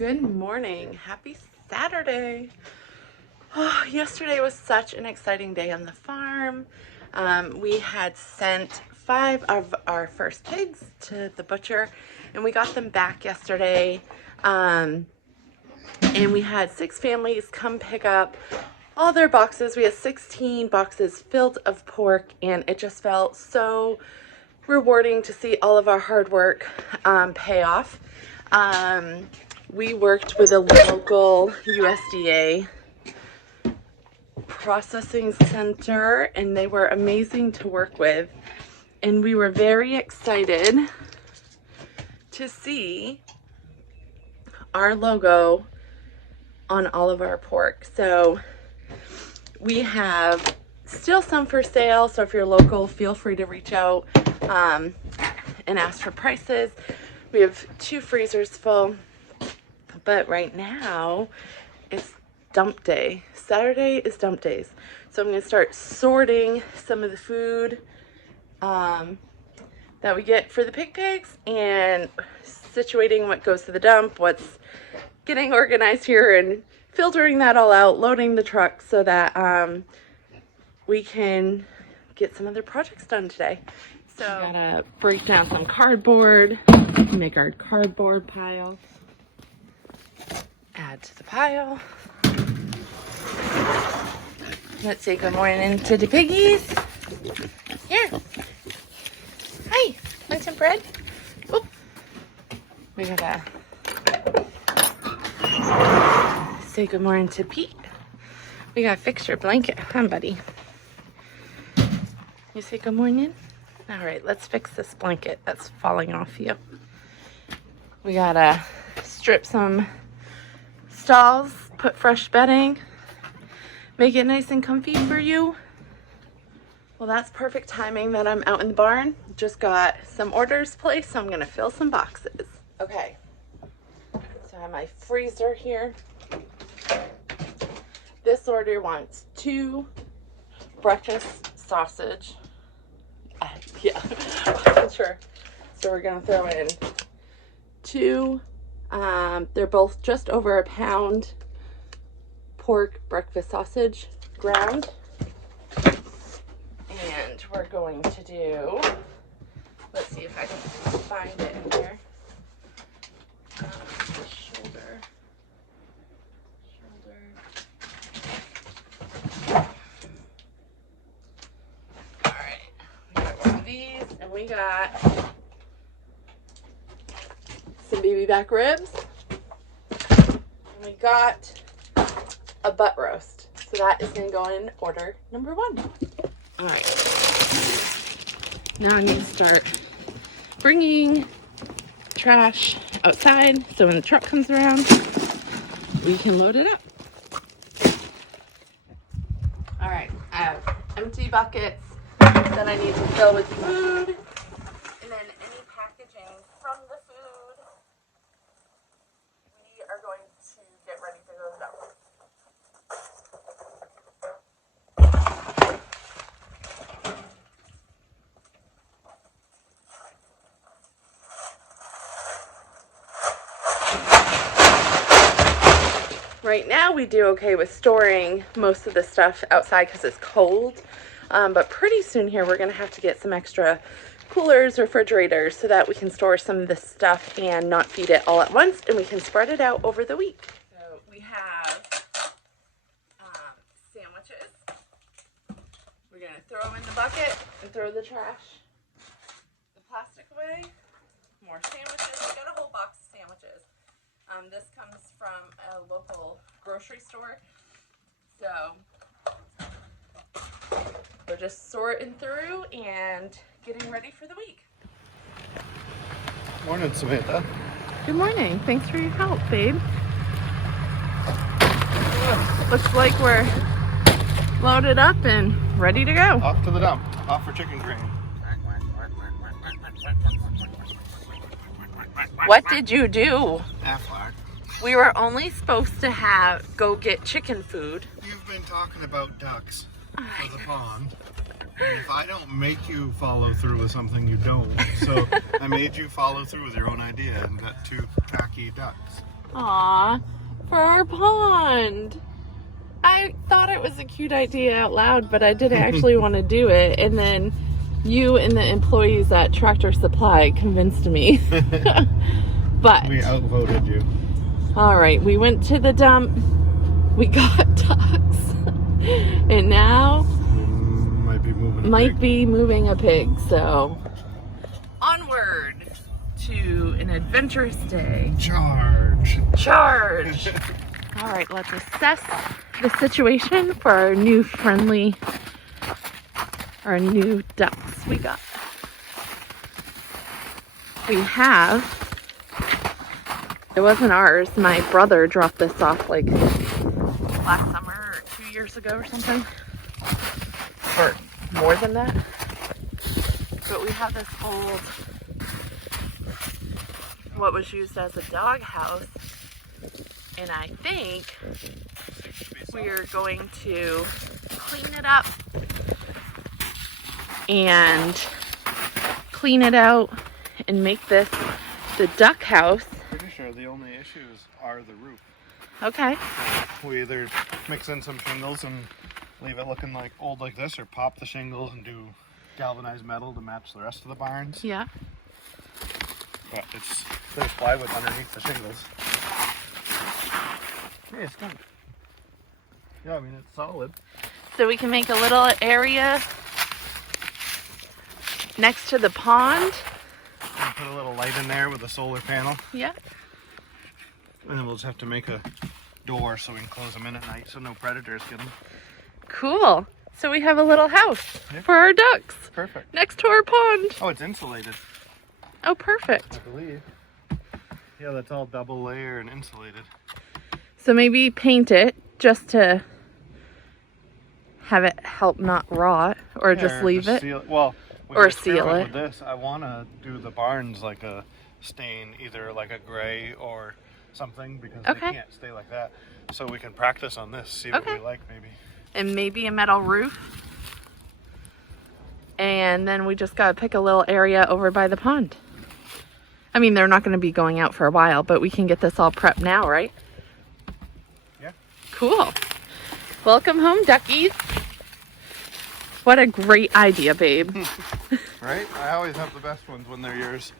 Good morning. Happy Saturday. Oh, yesterday was such an exciting day on the farm. We had sent 5 of our first pigs to the butcher and we got them back yesterday. And we had 6 families come pick up all their boxes. We had 16 boxes filled of pork and it just felt so rewarding to see all of our hard work pay off. We worked with a local USDA processing center and they were amazing to work with, and we were very excited to see our logo on all of our pork. So we have still some for sale, so if you're local, feel free to reach out and ask for prices. We have 2 freezers full, but right now it's dump day. Saturday is dump days. So I'm going to start sorting some of the food that we get for the pigs and situating what goes to the dump, what's getting organized here, and filtering that all out, loading the truck so that we can get some other projects done today. So we gotta break down some cardboard, make our cardboard pile, add to the pile. Let's say good morning to the piggies. Here. Hi, want some bread? Oh. We gotta say good morning to Pete. We gotta fix your blanket, huh, buddy? You say good morning? All right, let's fix this blanket that's falling off you. We gotta strip some stalls, put fresh bedding, make it nice and comfy for you. Well, that's perfect timing that I'm out in the barn. Just got some orders placed, so I'm gonna fill some boxes. Okay, so I have my freezer here. This order wants 2 breakfast sausage. Yeah, sure. So we're gonna throw in 2, they're both just over a pound pork breakfast sausage ground. And we're going to do, let's see if I can find it in here. The shoulder. These, and we got some baby back ribs, and we got a butt roast. So that is going to go in order number 1. All right, now I need to start bringing trash outside so when the truck comes around we can load it up. All right, I have empty buckets that I need to fill with food, and then any packaging from the food we are going to get ready to go to the dump. Right now we do okay with storing most of the stuff outside because it's cold. But pretty soon here we're going to have to get some extra coolers, refrigerators, so that we can store some of this stuff and not feed it all at once, and we can spread it out over the week. So we have sandwiches. We're going to throw them in the bucket and throw the trash, the plastic away. More sandwiches. We got a whole box of sandwiches. This comes from a local grocery store. So we're just sorting through and getting ready for the week. Morning, Samantha. Good morning. Thanks for your help, babe. Looks like we're loaded up and ready to go. Off to the dump. Off for chicken grain. What did you do? Aflac. We were only supposed to go get chicken food. You've been talking about ducks for the pond. And if I don't make you follow through with something, you don't. So I made you follow through with your own idea and got 2 cocky ducks. Aw, for our pond. I thought it was a cute idea out loud, but I didn't actually want to do it. And then you and the employees at Tractor Supply convinced me. But We outvoted you. all right, we went to the dump. We got ducks. And now Might be moving a pig. So onward to an adventurous day. Charge. Charge! All right, let's assess the situation for our new ducks we got. We have, it wasn't ours, my brother dropped this off like last summer or 2 years ago or something, or more than that. But we have this old, what was used as a dog house, and I think we're going to clean it up and clean it out and make this the duck house. Pretty sure the only issues are the roof. Okay. We either mix in some shingles and leave it looking like old like this, or pop the shingles and do galvanized metal to match the rest of the barns. Yeah. But there's plywood underneath the shingles. Yeah, it's good. Yeah, I mean, it's solid. So we can make a little area next to the pond. And put a little light in there with a solar panel. Yeah. And then we'll just have to make a door so we can close them in at night so no predators get them. Cool. So we have a little house for our ducks Perfect. next to our pond. Oh, it's insulated, Oh, perfect. I believe. Yeah, that's all double layer and insulated. So maybe paint it just to have it help not rot, or Yeah, just leave it. Seal it. Well, we Or can experiment seal it. with this. I want to do the barns like a stain, either like a gray or something, because Okay. they can't stay like that. So we can practice on this, see what Okay. we like maybe. And maybe a metal roof. And then we just gotta pick a little area over by the pond. I mean, they're not gonna be going out for a while, but we can get this all prepped now, right? Yeah. Cool. Welcome home, duckies. What a great idea, babe. Right? I always have the best ones when they're yours.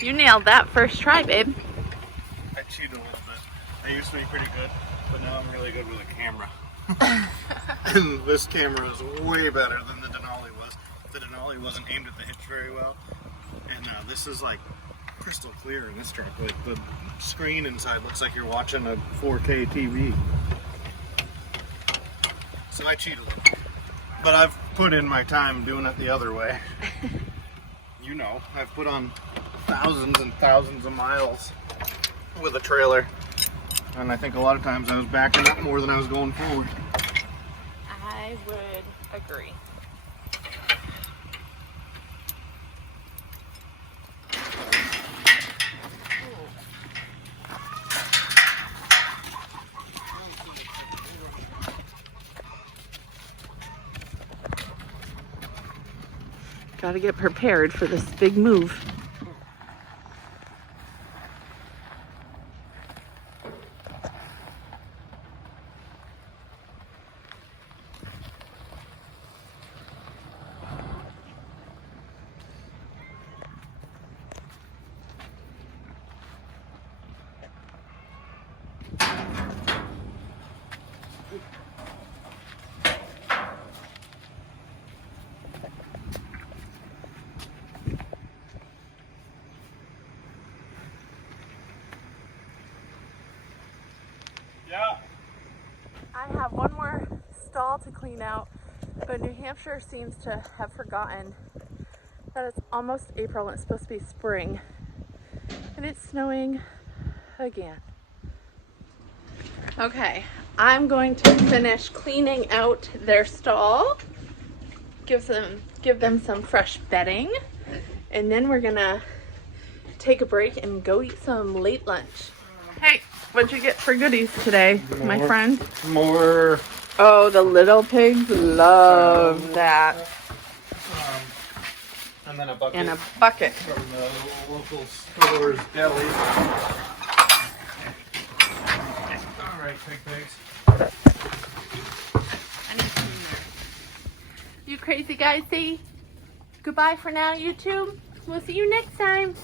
You nailed that first try, babe. I cheat a little bit. I used to be pretty good, but now I'm really good with a camera. And this camera is way better than the Denali was. The Denali wasn't aimed at the hitch very well. And this is like crystal clear in this truck. Like the screen inside looks like you're watching a 4K TV. So I cheat a little. But I've put in my time doing it the other way. You know, I've put on thousands and thousands of miles with a trailer. And I think a lot of times I was backing up more than I was going forward. I would agree. Gotta get prepared for this big move. Yeah. I have one more stall to clean out, but New Hampshire seems to have forgotten that it's almost April and it's supposed to be spring, and it's snowing again. Okay, I'm going to finish cleaning out their stall, give them some fresh bedding, and then we're gonna take a break and go eat some late lunch. Hey, what'd you get for goodies today, my friend? More. Oh, the little pigs love that. And then a bucket. And a bucket. From the local store's deli. Alright, pigs. You crazy guys say goodbye for now, YouTube. We'll see you next time.